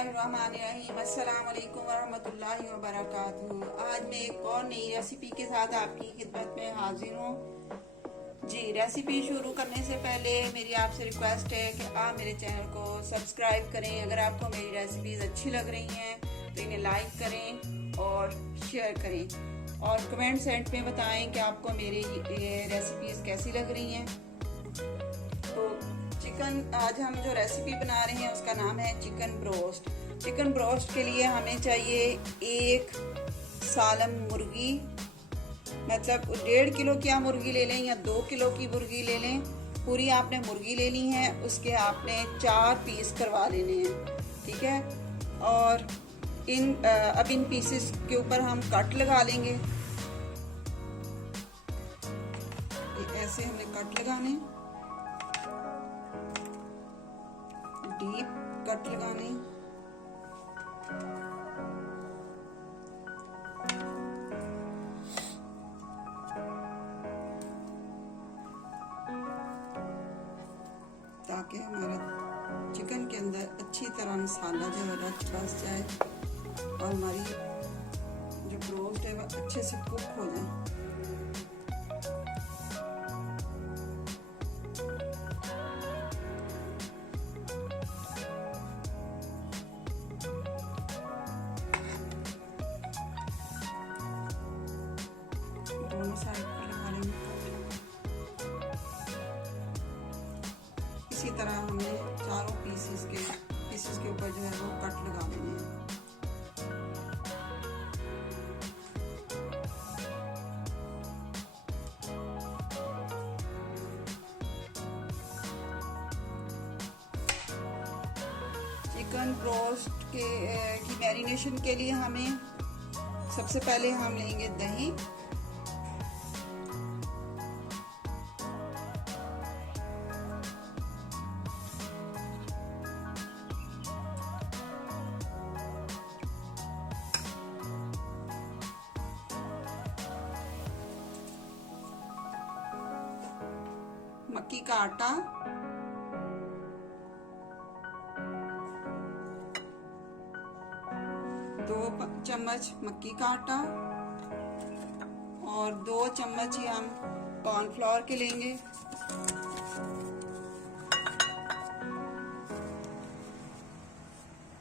बिस्मिल्लाहिर्रहमानिर्रहीम। अस्सलाम वालेकुम वरहमतुल्लाहि वबरकातुहू। आज मैं एक और नई रेसिपी के साथ आपकी खिदमत में हाजिर हूँ। जी, रेसिपी शुरू करने से पहले मेरी आपसे रिक्वेस्ट है कि आप मेरे चैनल को सब्सक्राइब करें। अगर आपको मेरी रेसिपीज अच्छी लग रही हैं तो इन्हें लाइक करें और शेयर करें और कमेंट सेंड में बताएं कि आपको मेरी रेसिपीज कैसी लग रही हैं। तो आज हम जो रेसिपी बना रहे हैं उसका नाम है चिकन ब्रोस्ट। चिकन ब्रोस्ट के लिए हमें चाहिए एक सालम मुर्गी, मतलब 1.5 किलो की आप मुर्गी ले लें या 2 किलो की मुर्गी ले लें। पूरी आपने मुर्गी लेनी है, उसके आपने 4 पीस करवा लेने हैं, ठीक है। और अब इन पीसेस के ऊपर हम कट लगा लेंगे। ऐसे हमने कट लगाने, डीप कट लगाने। ताकि हमारा चिकन के अंदर अच्छी तरह मसाला जो है बस जाए और हमारी जो ब्रोस्ट है वह अच्छे से कुक हो जाए। दोनों साइड पर लगा लेंगे। इसी तरह हमने चारों पीसेस के ऊपर जो है वो कट लगा देने हैं। चिकन ब्रोस्ट की मैरिनेशन के लिए हमें सबसे पहले हम लेंगे दही। मक्की का आटा, दो चम्मच मक्की का आटा और 2 चम्मच ही हम कॉर्नफ्लोर के लेंगे।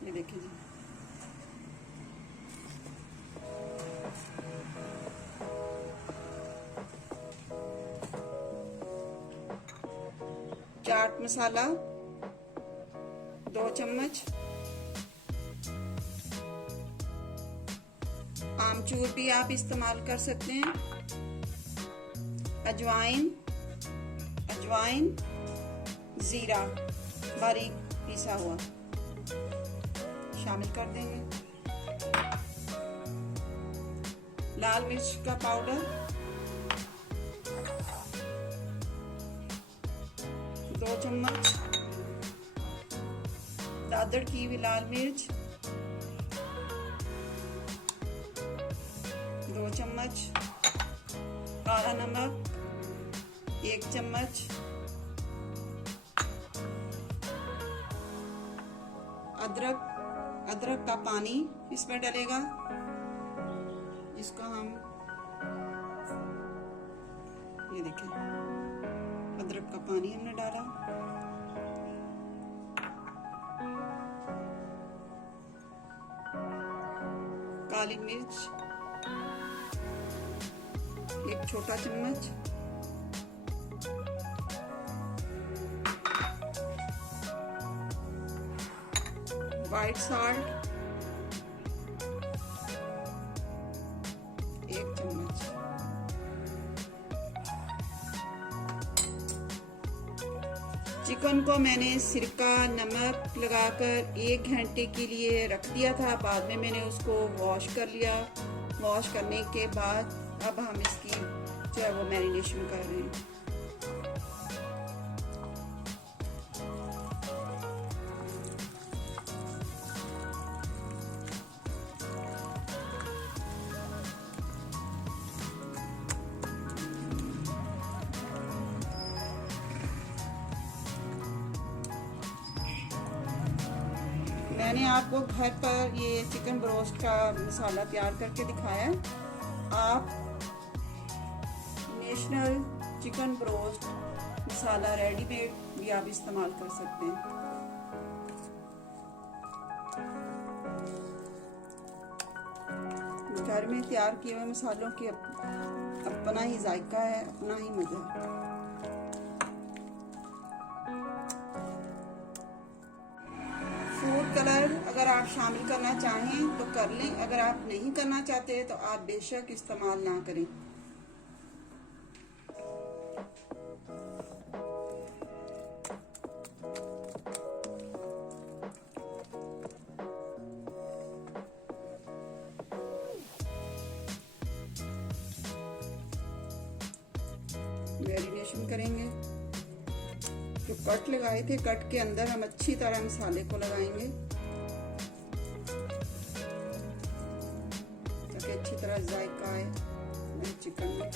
ये देखिए जी, चाट मसाला 2 चम्मच, आमचूर भी आप इस्तेमाल कर सकते हैं, अजवाइन जीरा बारीक पिसा हुआ शामिल कर देंगे, लाल मिर्च का पाउडर 2 चम्मच, दादड़ की हुई लाल मिर्च 2 चम्मच, काला नमक 1 चम्मच, अदरक का पानी इसमें डलेगा, इसको हम ये देखें, अदरक का पानी हमने डाला, काली मिर्च 1 छोटा चम्मच, व्हाइट सॉल्ट 1 चम्मच, चिकन को मैंने सिरका नमक लगाकर 1 घंटे के लिए रख दिया था। बाद में मैंने उसको वॉश कर लिया। वॉश करने के बाद अब हम इसकी जो है वो मैरिनेशन कर रहे हैं। मैंने आपको घर पर ये चिकन ब्रोस्ट का मसाला तैयार करके दिखाया है। आप नेशनल चिकन ब्रोस्ट मसाला रेडीमेड भी आप इस्तेमाल कर सकते हैं। घर में तैयार किए हुए मसालों की अपना ही जायका है, अपना ही मजा है। फूड कलर अगर आप शामिल करना चाहें तो कर लें, अगर आप नहीं करना चाहते तो आप बेशक इस्तेमाल ना करें। मैरिनेशन करेंगे। जो कट लगाए थे, कट के अंदर हम अच्छी तरह मसाले को लगाएंगे ताकि अच्छी तरह जायका आए चिकन में।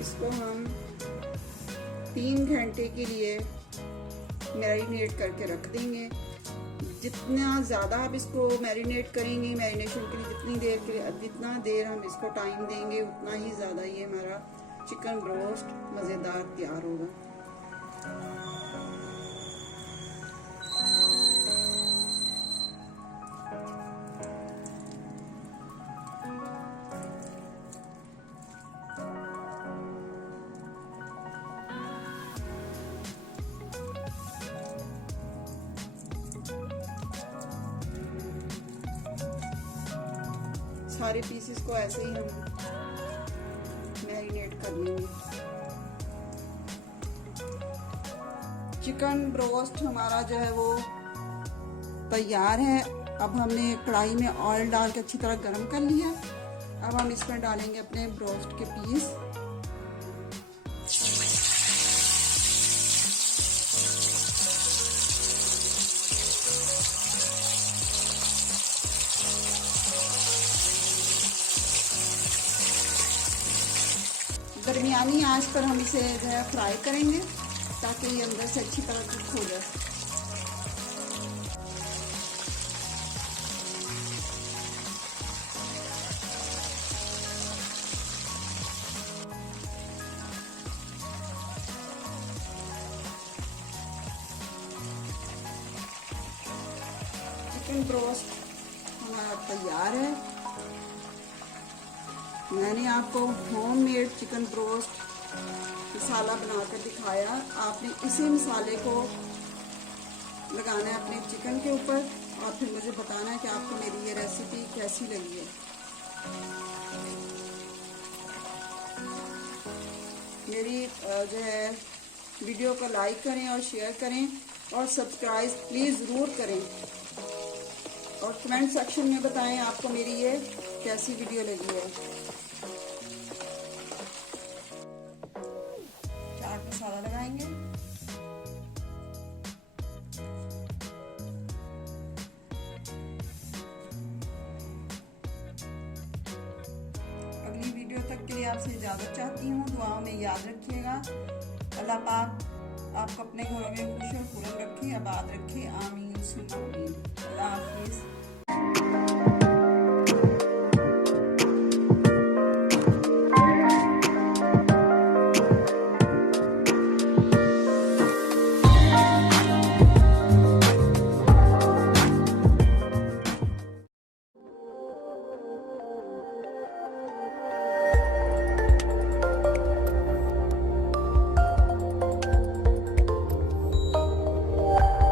इसको हम 3 घंटे के लिए मैरिनेट करके रख देंगे। जितना ज़्यादा आप इसको मैरिनेट करेंगे, मैरिनेशन के लिए जितना देर हम इसको टाइम देंगे, उतना ही ज़्यादा ये हमारा चिकन ब्रोस्ट मज़ेदार तैयार होगा। सारे पीसेस को ऐसे ही हम मैरिनेट कर लेंगे। चिकन ब्रोस्ट हमारा जो है वो तैयार है। अब हमने कढ़ाई में ऑयल डाल के अच्छी तरह गरम कर लिया। अब हम इसमें डालेंगे अपने ब्रोस्ट के पीस। दरमियानी आंच पर हम इसे जो है फ्राई करेंगे ताकि ये अंदर से अच्छी तरह कुक हो जाए। चिकन ब्रोस्ट हमारा तैयार है। मैंने आपको होममेड चिकन ब्रोस्ट मसाला बनाकर दिखाया। आपने इसी मसाले को लगाना है अपने चिकन के ऊपर और फिर मुझे बताना है कि आपको मेरी ये रेसिपी कैसी लगी है। मेरी जो है वीडियो को लाइक करें और शेयर करें और सब्सक्राइब प्लीज़ ज़रूर करें और कमेंट सेक्शन में बताएं आपको मेरी ये कैसी वीडियो लगी है। चाट मसाला लगाएंगे। अगली वीडियो तक के लिए आपसे इजाज़त चाहती हूँ। दुआओं में याद रखिएगा। अल्लाह पाक आपको अपने घरों में खुश और पूरन रखे, आबाद रखे। आमीन सुम्मा आमीन। अल्लाह हाफिज़।